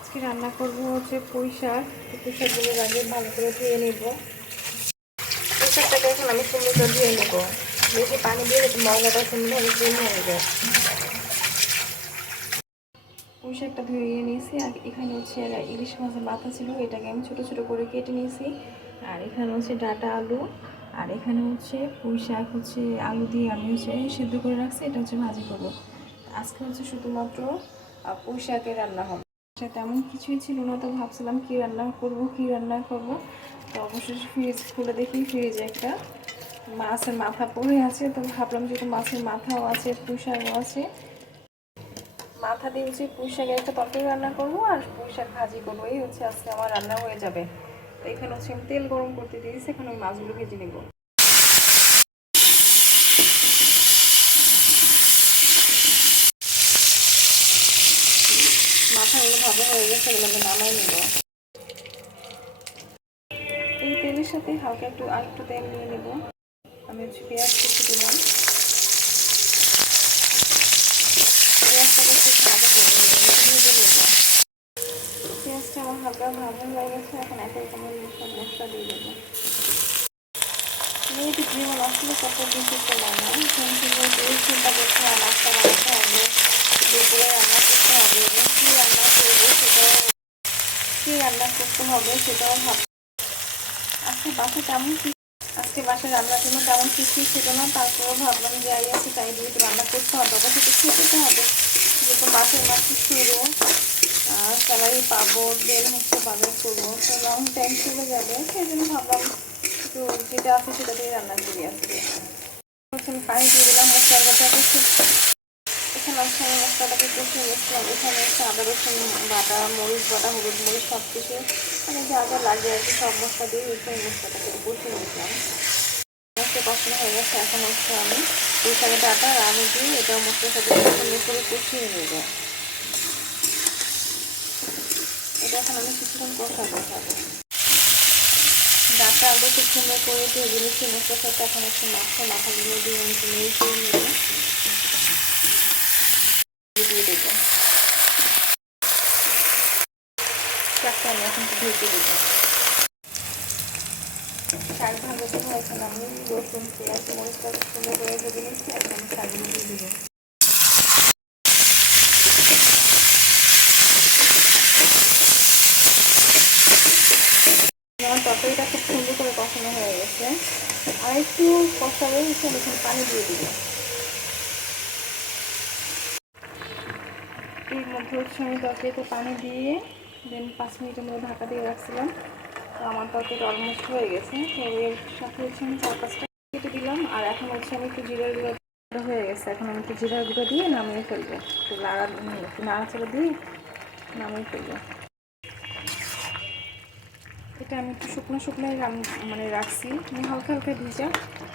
আজকে রান্না করব হচ্ছে পুঁই শাক। পুঁই শাকগুলোর আগে ভালো করে ধুয়ে নেব। পুঁই শাকটাকে এখন আমি সুন্দর করে ধুয়ে নেব বেশি পানি দিয়ে যাতে ময়লাটা ক্লিন হয়ে যায় পুঁই শাকটা ধুয়ে নিয়েছি। আর এখানে হচ্ছে ইলিশ মাছের মাথা ছিল, এটাকে আমি ছোটো ছোটো করে কেটে নিয়েছি। আর এখানে হচ্ছে ডাটা আলু। আর এখানে হচ্ছে পুঁই শাক হচ্ছে আলু দিয়ে আমি হচ্ছে সিদ্ধ করে রাখছি। এটা হচ্ছে ভাজি করব। আজকে হচ্ছে শুধুমাত্র পুঁই শাকের রান্না হবে। আচ্ছা, তেমন কিছুই ছিল না তো ভাবছিলাম কী রান্না করব কী রান্না করব। তো অবশেষে ফ্রিজ খুলে দেখি ফ্রিজে একটা মাছের মাথা পড়ে আছে। তো ভাবলাম যেহেতু মাছের মাথাও আছে পুঁই শাকও আছে মাথা দিয়ে হচ্ছে পুঁই শাকের একটা তরকারি রান্না করব আর পুঁই শাক ভাজি করব। এই হচ্ছে আজকে আমার রান্না হয়ে যাবে। তো এখানে হচ্ছে তেল গরম করতে দিয়েছি এখানে ওই মাছগুলো ভেজে নেব। মাথাগুলো ভালো হয়ে গেছে এগুলো আমি নামাই নেব এই তেলের সাথে হালকা একটু, আর একটু তেল নিয়ে নেব। আমি হচ্ছে পেঁয়াজ কুচি দিলাম। পেঁয়াজটাকে একটু ভাজা ভেজে পেঁয়াজটা আমার হালকা ভাজা হয়ে গেছে, এখন একে একে মশলা দিয়ে দেবো। মেয়েটি জীবন আসলে কত বেশি সময় না করে চিন্তা করতে হয় নাস্তা বানাতে হবে এবং কী রান্না করব সেটাও কী রান্না করতে হবে সেটাও ভাব আজকে বাসা তেমন আজকে বাসায় রান্নার জন্য তেমন কিছুই ছিল না, তারপরেও ভাবলাম যে আই আছে তাই দিয়ে রান্না করতে হবে। অবশ্যই তো খেতে হবে। যেহেতু বাসের মাছ শুরু স্যালারি পাবো দেন হচ্ছে বাজার করব, তো লং টাইম চলে যাবে। সেই জন্য ভাবলাম একটু যেটা আছে সেটা দিয়ে রান্না করি আজকে। হচ্ছে পানি দিয়ে দিলাম, মশলার কথাটা খুব এখানে হচ্ছে আমি মশলাটাকে কষিয়ে নিচ্ছিলাম এখানে হচ্ছে আদা, রসুন বাটা, মরিচ বাটা, হলুদ মরিচ সব কিছু মানে যা যা লাগে আর কি সব মশলা দিয়ে হচ্ছে আমি মশলাটাকে কষিয়ে নিচ্ছিলাম কষানো হয়ে গেছে, এখন হচ্ছে আমি সাথে ডাটা আর আলু দিয়ে এটা মশলার সাথে সুন্দর করে কষিয়ে নেব। এটা এখন আমি কিছুক্ষণ কষা ডাটা আলু খুব সুন্দর করে দিয়ে দিয়েছি মশলার সাথে এখন একটু মাছের মাথাগুলো দিয়ে আমি চেড়ে নেব দিয়ে দেবো চারটা আমি এখন ঢেকে দেবো দেবো আমার তরকারিটা খুব সুন্দর করে কষানো হয়ে গেছে আর একটু কষাবে এখানে পানি দিয়ে দিব এর মধ্যে হচ্ছে আমি পানি দিয়ে দেন পাঁচ মিনিটের মধ্যে ঢাকা দিয়ে রাখছিলাম। তো আমার তরকারিটা অলমোস্ট হয়ে গেছে। তো এর সাথে হচ্ছে আমি চার পাঁচটা কেটে দিলাম। আর এখন হচ্ছে আমি একটু জিরার গুঁড়ো হয়ে গেছে। এখন আমি একটু জিরার গুঁড়ো দিয়ে নামিয়ে ফেলব। একটু লাড়া একটু নাড়াচাড়া দিয়ে নামিয়ে ফেলব। এটা আমি একটু শুকনো শুকনোই মানে রাখছি। মানে হালকা হালকা ভিজা।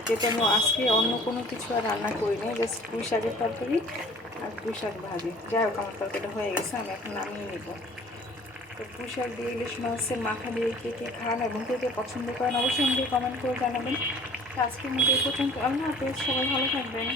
যেটা আমি আজকে অন্য কোনো কিছু আর রান্না করি না জাস্ট পুঁই শাকের তরকারি আর পুঁই শাক ভাজি। যাই হোক, আমার তরকারিটা হয়ে গেছে। আমি এখন নামিয়ে নিব। তো পুষাক দিয়ে ইলিশ মাছের মাথা দিয়ে কে কে খান এবং কে কে পছন্দ করেন, অবশ্যই আমাকে কমেন্ট করে জানাবেন। আজকের মধ্যে এই পর্যন্ত। আল্লাহ হাফেজ, সবাই ভালো থাকবেন।